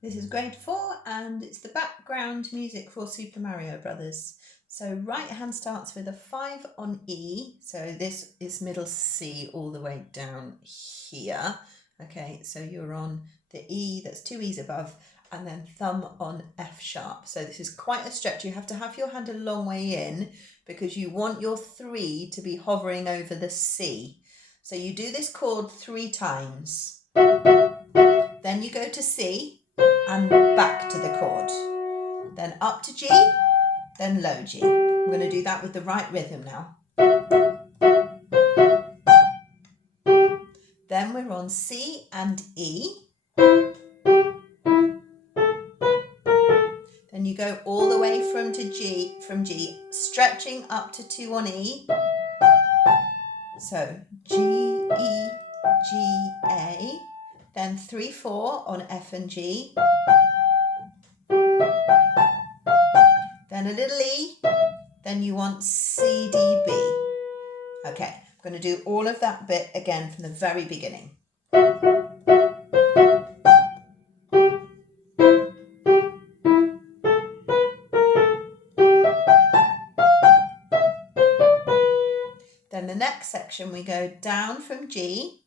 This is grade 4 and it's the background music for Super Mario Bros. So right hand starts with a 5 on E. So this is middle C all the way down here. Okay, so you're on the E, that's 2 E's above, and then thumb on F sharp. So this is quite a stretch. You have to have your hand a long way in because you want your 3 to be hovering over the C. So you do this chord 3 times. Then you go to C and back to the chord. Then up to G, then low G. I'm going to do that with the right rhythm now. Then we're on C and E. Then you go all the way from G, stretching up to 2 on E. So G, E, G, A. Then 3, 4 on F and G. Then a little E. Then you want C, D, B. Okay, I'm going to do all of that bit again from the very beginning. Then the next section we go down from G.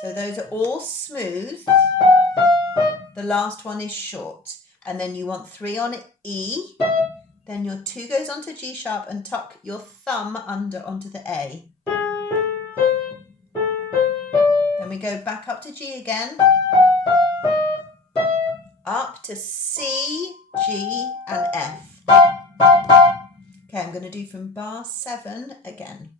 So those are all smooth. The last one is short. And then you want 3 on E. Then your 2 goes onto G sharp and tuck your thumb under onto the A. Then we go back up to G again. Up to C, G and F. Okay, I'm going to do from bar 7 again.